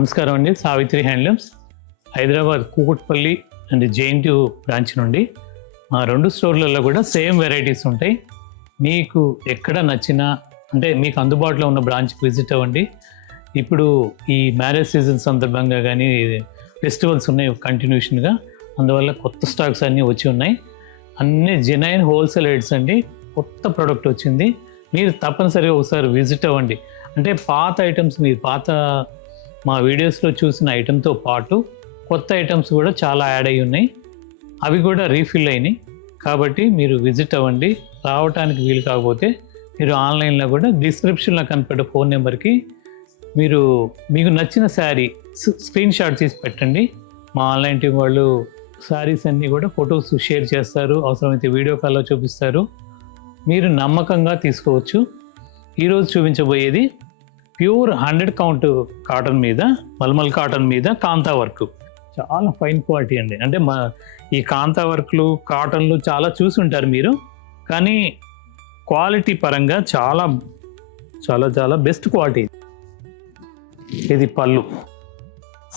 నమస్కారం అండి. Savitri handlooms Hyderabad Kukatpally and JNTU branch నుండి మా రెండు స్టోర్లలో కూడా సేమ్ వెరైటీస్ ఉంటాయి. మీకు ఎక్కడ నచ్చినా అంటే మీకు అందుబాటులో ఉన్న బ్రాంచ్కి విజిట్ అవ్వండి. ఇప్పుడు ఈ మ్యారేజ్ సీజన్ సందర్భంగా కానీ ఫెస్టివల్స్ ఉన్నాయి కంటిన్యూషన్గా, అందువల్ల కొత్త స్టాక్స్ అన్నీ వచ్చి ఉన్నాయి. అన్నీ జెన్యూన్ హోల్సేల్ రేట్స్ అండి. కొత్త ప్రోడక్ట్ వచ్చింది, మీరు తప్పనిసరిగా ఒకసారి విజిట్ అవ్వండి. అంటే పాత ఐటమ్స్ మీరు మా వీడియోస్లో చూసిన ఐటెంతో పాటు కొత్త ఐటమ్స్ కూడా చాలా యాడ్ అయ్యి ఉన్నాయి, అవి కూడా రీఫిల్ అయినాయి. కాబట్టి మీరు విజిట్ అవ్వండి. రావడానికి వీలు కాకపోతే మీరు ఆన్లైన్లో కూడా డిస్క్రిప్షన్లో కనిపెట్టే ఫోన్ నెంబర్కి మీకు నచ్చిన శారీ స్క్రీన్ షాట్ తీసి పెట్టండి. మా ఆన్లైన్ టీం వాళ్ళు శారీస్ అన్నీ కూడా ఫొటోస్ షేర్ చేస్తారు, అవసరమైతే వీడియో కాల్లో చూపిస్తారు. మీరు నమ్మకంగా తీసుకోవచ్చు. ఈరోజు చూపించబోయేది ప్యూర్ 100 కౌంట్ కాటన్ మీద, మల్మల్ కాటన్ మీద కాంతా వర్క్. చాలా ఫైన్ క్వాలిటీ అండి. అంటే ఈ కాంతా వర్క్లు కాటన్లు చాలా చూసి ఉంటారు మీరు, కానీ క్వాలిటీ పరంగా చాలా చాలా చాలా బెస్ట్ క్వాలిటీ. ఇది పళ్ళు,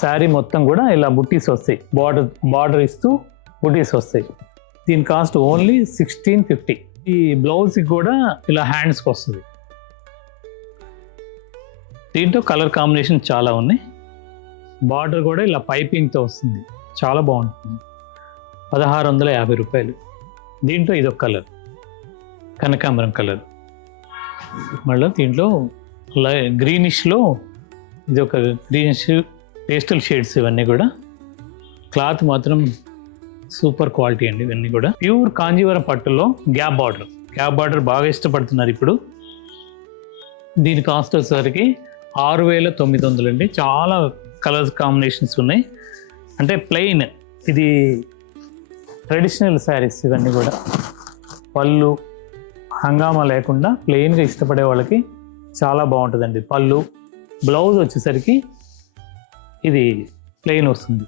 శారీ మొత్తం కూడా ఇలా బుట్టీస్ వస్తాయి, బార్డర్ ఇస్తూ బుట్టీస్ వస్తాయి. దీని కాస్ట్ ఓన్లీ 1650. ఈ బ్లౌజ్కి కూడా ఇలా హ్యాండ్స్కి వస్తుంది. దీంట్లో కలర్ కాంబినేషన్ చాలా ఉన్నాయి. బార్డర్ కూడా ఇలా పైపింగ్తో వస్తుంది, చాలా బాగుంటుంది. 1650 రూపాయలు. దీంట్లో ఇదొక కలర్, కనకాంబరం కలర్. మళ్ళీ దీంట్లో గ్రీనిష్లో ఇదొక గ్రీనిష్ పేస్టల్ షేడ్స్. ఇవన్నీ కూడా క్లాత్ మాత్రం సూపర్ క్వాలిటీ అండి. ఇవన్నీ కూడా ప్యూర్ కాంజీవరం పట్టులో గ్యాప్ బార్డర్ బాగా ఇష్టపడుతున్నారు ఇప్పుడు. దీని కాస్ట్ వచ్చేసరికి 6900 అండి. చాలా కలర్స్ కాంబినేషన్స్ ఉన్నాయి. అంటే ప్లెయిన్, ఇది ట్రెడిషనల్ శారీస్ ఇవన్నీ కూడా. పళ్ళు హంగామా లేకుండా ప్లెయిన్గా ఇష్టపడే వాళ్ళకి చాలా బాగుంటుందండి. పళ్ళు, బ్లౌజ్ వచ్చేసరికి ఇది ప్లెయిన్ వస్తుంది.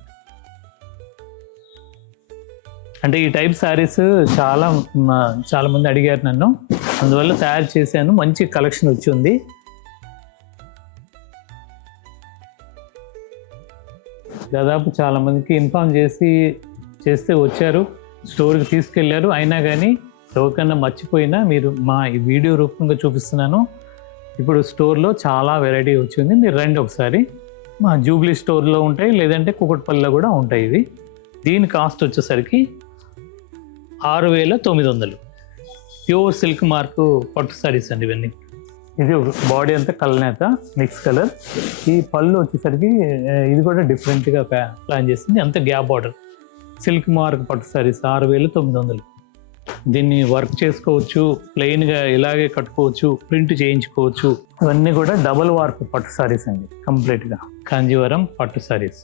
అంటే ఈ టైప్ శారీస్ చాలా మంది అడిగారు నన్ను, అందువల్ల తయారు చేశాను. మంచి కలెక్షన్ వచ్చి ఉంది. దాదాపు చాలామందికి ఇన్ఫామ్ చేస్తే వచ్చారు, స్టోర్కి తీసుకెళ్లారు. అయినా కానీ ఎవరికన్నా మర్చిపోయినా మీరు మా ఈ వీడియో రూపంగా చూపిస్తున్నాను. ఇప్పుడు స్టోర్లో చాలా వెరైటీ వచ్చింది, మీరు రండి ఒకసారి. మా జూబ్లీ స్టోర్లో ఉంటాయి, లేదంటే కుకట్పల్లిలో కూడా ఉంటాయి ఇవి. దీని కాస్ట్ వచ్చేసరికి 6900. ప్యూర్ సిల్క్ మార్క్ పట్టు శారీస్ అండి ఇవన్నీ. ఇది బాడీ అంతా కలనేత మిక్స్ కలర్. ఈ పళ్ళు వచ్చేసరికి ఇది కూడా డిఫరెంట్గా ప్లాన్ చేసింది, అంత గ్యాప్ బార్డర్. సిల్క్ మార్క్ పట్టు శారీస్ 6900. దీన్ని వర్క్ చేసుకోవచ్చు, ప్లెయిన్గా ఇలాగే కట్టుకోవచ్చు, ప్రింట్ చేయించుకోవచ్చు. ఇవన్నీ కూడా డబల్ వార్ప్ పట్టు శారీస్ అండి. కంప్లీట్గా కాంజీవరం పట్టు శారీస్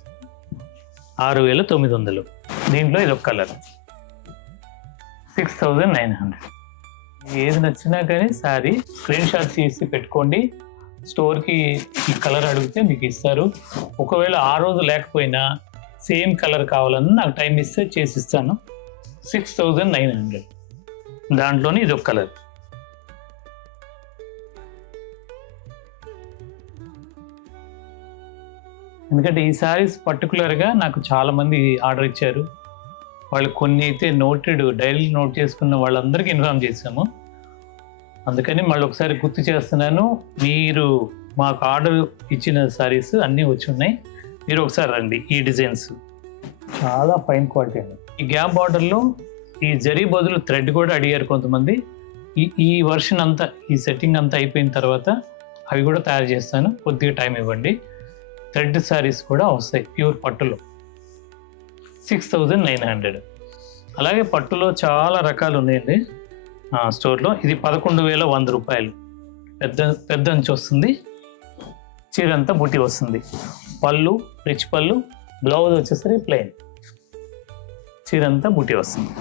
6900. దీంట్లో ఇది ఒక కలర్ 6900. ఏది నచ్చినా కానీ శారీ స్క్రీన్ షాట్ తీసి పెట్టుకోండి. స్టోర్కి ఈ కలర్ అడిగితే మీకు ఇస్తారు. ఒకవేళ ఆ రోజు లేకపోయినా సేమ్ కలర్ కావాలని నాకు టైం ఇస్తే చేసిస్తాను. 6900. దాంట్లోనే ఇది ఒక కలర్. ఎందుకంటే ఈ శారీస్ పర్టికులర్గా నాకు చాలామంది ఆర్డర్ ఇచ్చారు. వాళ్ళు కొన్ని అయితే డైరీ నోట్ చేసుకున్న వాళ్ళందరికీ ఇన్ఫామ్ చేశాము. అందుకని మళ్ళీ ఒకసారి గుర్తు చేస్తున్నాను. మీరు మాకు ఆర్డర్ ఇచ్చిన శారీస్ అన్నీ వచ్చి ఉన్నాయి, మీరు ఒకసారి రండి. ఈ డిజైన్స్ చాలా ఫైన్ క్వాలిటీ అండి. ఈ గ్యాప్ బార్డర్లో ఈ జరీ బదులు థ్రెడ్ కూడా అడిగారు కొంతమంది. ఈ వర్షన్ అంతా, ఈ సెట్టింగ్ అంతా అయిపోయిన తర్వాత అవి కూడా తయారు చేస్తాను. కొద్దిగా టైం ఇవ్వండి. థ్రెడ్ శారీస్ కూడా వస్తాయి ప్యూర్ పట్టులో. 6900. అలాగే పట్టులో చాలా రకాలు ఉన్నాయండి స్టోర్లో. ఇది 11,100 రూపాయలు. పెద్ద అంచు వస్తుంది, చీరంతా బుట్టి వస్తుంది. పళ్ళు రిచ్ పళ్ళు, బ్లౌజ్ వచ్చేసరికి ప్లెయిన్, చీరంతా బుట్టి వస్తుంది.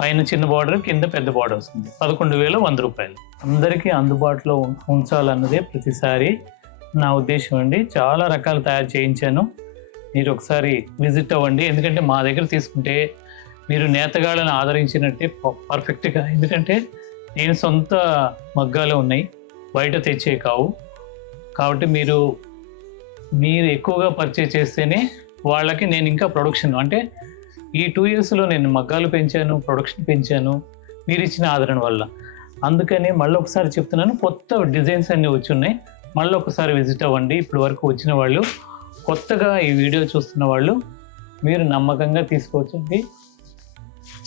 పైన చిన్న బార్డర్, కింద పెద్ద బార్డర్ వస్తుంది. 11,100 రూపాయలు. అందరికీ అందుబాటులో ఉంచాలన్నదే ప్రతిసారి నా ఉద్దేశం అండి. చాలా రకాలు తయారు చేయించాను, మీరు ఒకసారి విజిట్ అవ్వండి. ఎందుకంటే మా దగ్గర తీసుకుంటే మీరు నేతగాళ్ళని ఆదరించినట్టే పర్ఫెక్ట్గా. ఎందుకంటే నేను సొంత మగ్గాలు ఉన్నాయి, బయట తెచ్చే కావు. కాబట్టి మీరు మీరు ఎక్కువగా పర్చేజ్ చేస్తేనే వాళ్ళకి నేను ఇంకా ప్రొడక్షన్ అంటే ఈ 2 ఇయర్స్లో నేను మగ్గాలు పెంచాను, ప్రొడక్షన్ పెంచాను మీరు ఇచ్చిన ఆదరణ వల్ల. అందుకని మళ్ళీ ఒకసారి చెప్తున్నాను, కొత్త డిజైన్స్ అన్నీ వచ్చి ఉన్నాయి, మళ్ళీ ఒకసారి విజిట్ అవ్వండి. ఇప్పుడు వరకు వచ్చిన వాళ్ళు, కొత్తగా ఈ వీడియో చూస్తున్న వాళ్ళు మీరు నమ్మకంగా తీసుకోవచ్చండి.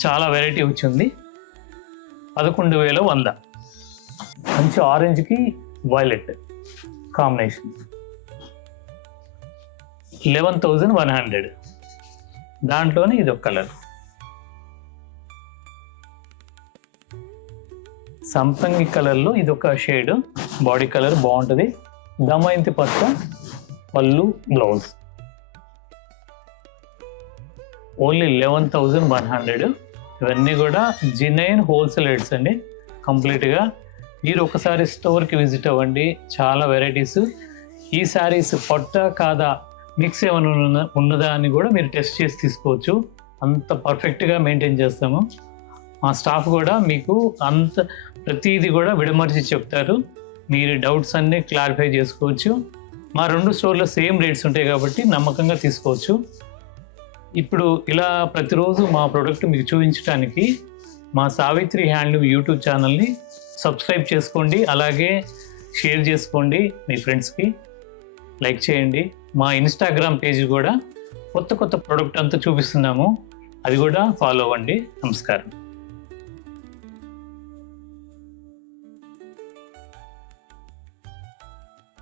చాలా వెరైటీ వచ్చింది. 11,100. మంచి ఆరెంజ్కి వైలెట్ కాంబినేషన్ 11,100. దాంట్లోనే ఇది ఒక కలర్ సంపంగి కలర్లో ఇది ఒక షేడ్. బాడీ కలర్ బాగుంటుంది. దమయంతి పచ్చ పళ్ళు, బ్లౌజ్. ఓన్లీ 11,100. ఇవన్నీ కూడా జినైన్ హోల్సేల్ రేట్స్ అండి. కంప్లీట్గా మీరు ఒకసారి స్టోర్కి విజిట్ అవ్వండి. చాలా వెరైటీస్. ఈ శారీస్ పొట్ట కాదా, మిక్స్ ఏమైనా ఉన్నదా అని కూడా మీరు టెస్ట్ చేసి తీసుకోవచ్చు. అంత పర్ఫెక్ట్గా మెయింటైన్ చేస్తాము. మా స్టాఫ్ కూడా మీకు అంత ప్రతిదీ కూడా విడమర్చి చెప్తారు. మీరు డౌట్స్ అన్నీ క్లారిఫై చేసుకోవచ్చు. మా 2 స్టోర్లో సేమ్ రేట్స్ ఉంటాయి కాబట్టి నమ్మకంగా తీసుకోవచ్చు. ఇప్పుడు ఇలా ప్రతిరోజు మా ప్రోడక్ట్ మీకు చూపించడానికి మా సావిత్రి హ్యాండ్లూమ్ యూట్యూబ్ ఛానల్ని సబ్స్క్రైబ్ చేసుకోండి. అలాగే షేర్ చేసుకోండి, మీ ఫ్రెండ్స్కి లైక్ చేయండి. మా ఇన్స్టాగ్రామ్ పేజ్ కూడా కొత్త ప్రోడక్ట్ అంతా చూపిస్తున్నాము, అది కూడా ఫాలో అవ్వండి. నమస్కారం.